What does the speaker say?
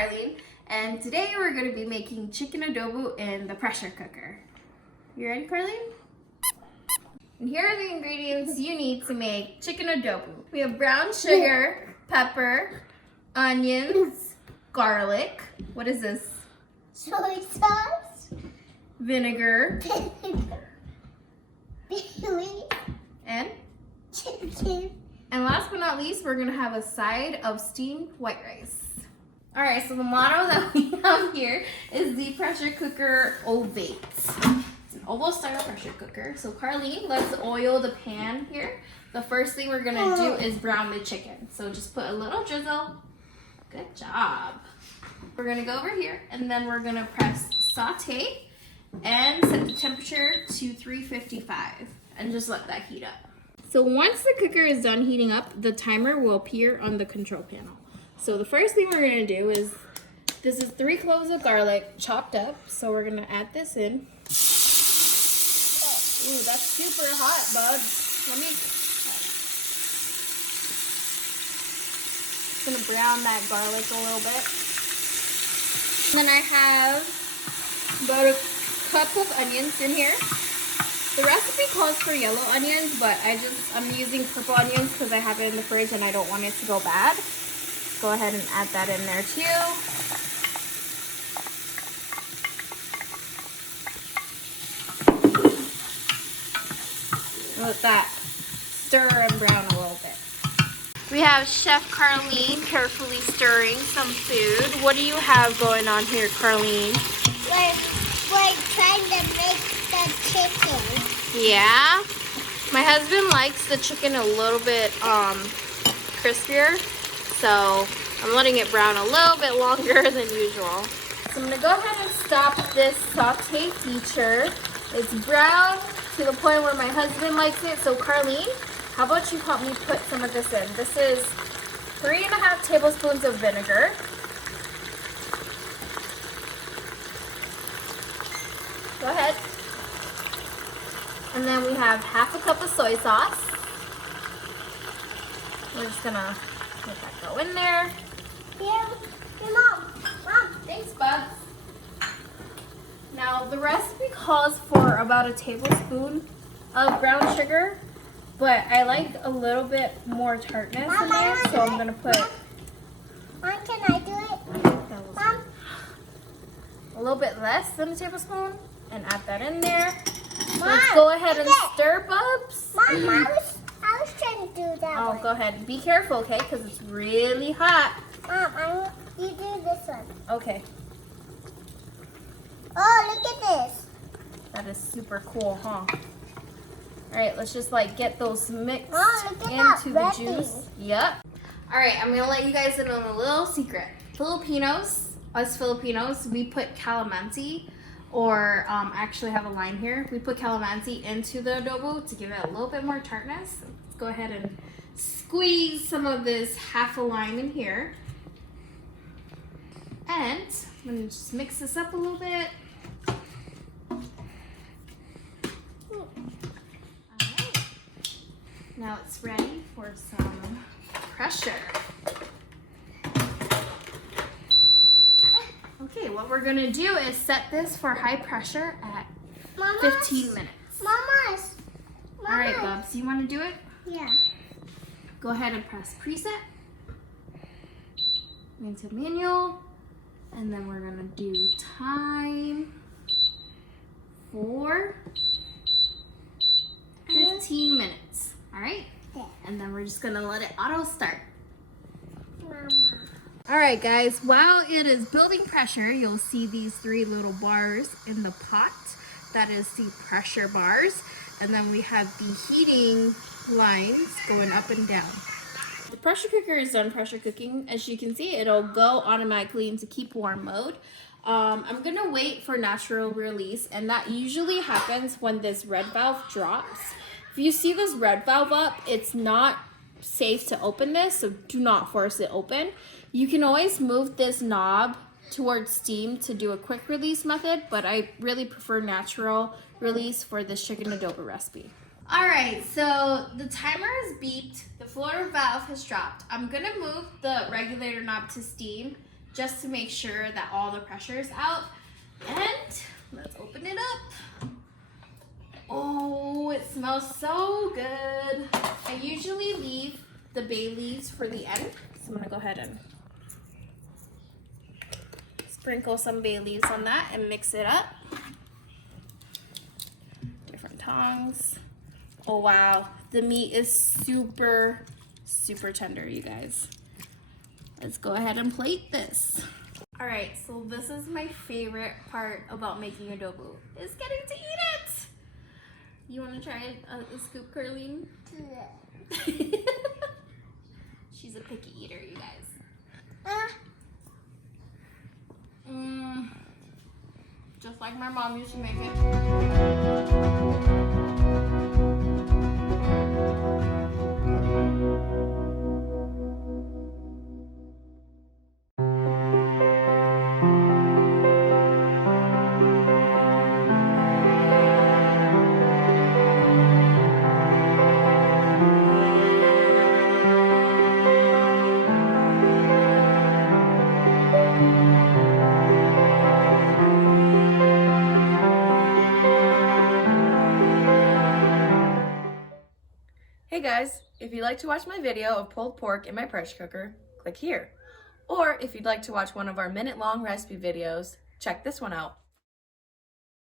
Carlene, and today we're going to be making chicken adobo in the pressure cooker. You ready, Carlene? And here are the ingredients you need to make chicken adobo. We have brown sugar, pepper, onions, garlic. What is this? Soy sauce. Vinegar. Bailey. And? Chicken. And last but not least, we're gonna have a side of steamed white rice. All right, so the model that we have here is the pressure cooker Ovate. It's an oval style pressure cooker. So Carlene, let's oil the pan here. The first thing we're gonna do is brown the chicken. So just put a little drizzle. Good job. We're gonna go over here and then we're gonna press saute and set the temperature to 355 and just let that heat up. So once the cooker is done heating up, the timer will appear on the control panel. So the first thing we're gonna do is, this is 3 cloves of garlic chopped up. So we're gonna add this in. Ooh, that's super hot, bud. Let me, just gonna brown that garlic a little bit. And then I have about a cup of onions in here. The recipe calls for yellow onions, but I'm using purple onions because I have it in the fridge and I don't want it to go bad. Go ahead and add that in there too. Let that stir and brown a little bit. We have Chef Carlene carefully stirring some food. What do you have going on here, Carlene? We're trying to make the chicken. Yeah? My husband likes the chicken a little bit crispier, so I'm letting it brown a little bit longer than usual. So I'm gonna go ahead and stop this saute feature. It's brown to the point where my husband likes it. So Carlene, how about you help me put some of this in? This is 3.5 tablespoons of vinegar. Go ahead. And then we have 1/2 cup of soy sauce. We're just gonna let that go in there. Yeah, Mom. Thanks, Bugs. Now the recipe calls for about a tablespoon of brown sugar, but I like a little bit more tartness in there, so I'm gonna put Mom, can I do it? Mom? a little bit less than a tablespoon and add that in there. Mom, Let's go ahead and stir, Bubs. Mom, I was trying to do that Oh, one. go ahead. Be careful, okay? Because it's really hot. Mom, you do this one. Okay. Oh, look at this. That is super cool, huh? All right, let's just like get those mixed Oh, look at that into the red juice. thing. Yep. All right, I'm gonna let you guys in on a little secret. Us Filipinos, we put calamansi, or I actually have a line here. We put calamansi into the adobo to give it a little bit more tartness. Let's go ahead and squeeze some of this 1/2 a lime in here. And I'm gonna just mix this up a little bit. Alright. Now it's ready for some pressure. Okay, what we're gonna do is set this for high pressure at 15 minutes. Mama's. Alright, Bubs, you wanna do it? Yeah. Go ahead and press preset into manual. And then we're gonna do time for 15 minutes. All right? Yeah. And then we're just gonna let it auto start. Mama. All right, guys, while it is building pressure, you'll see these 3 little bars in the pot. That is the pressure bars. And then we have the heating lines going up and down. The pressure cooker is done pressure cooking. As you can see, it'll go automatically into keep warm mode. I'm gonna wait for natural release, and that usually happens when this red valve drops. If you see this red valve up, it's not safe to open this, so do not force it open. You can always move this knob towards steam to do a quick release method, but I really prefer natural release for this chicken adobo recipe. All right, so the timer is beeped, the floor valve has dropped. I'm gonna move the regulator knob to steam just to make sure that all the pressure is out. And let's open it up. Oh, it smells so good. I usually leave the bay leaves for the end, so I'm gonna go ahead and sprinkle some bay leaves on that and mix it up. Different tongs. Oh wow, the meat is super, super tender, you guys. Let's go ahead and plate this. All right, so this is my favorite part about making adobo, is getting to eat it. You wanna try a scoop, Carlene? Yeah. She's a picky eater, you guys. Just like my mom used to make it. Hey guys, if you'd like to watch my video of pulled pork in my pressure cooker, click here. Or if you'd like to watch one of our minute-long recipe videos, check this one out.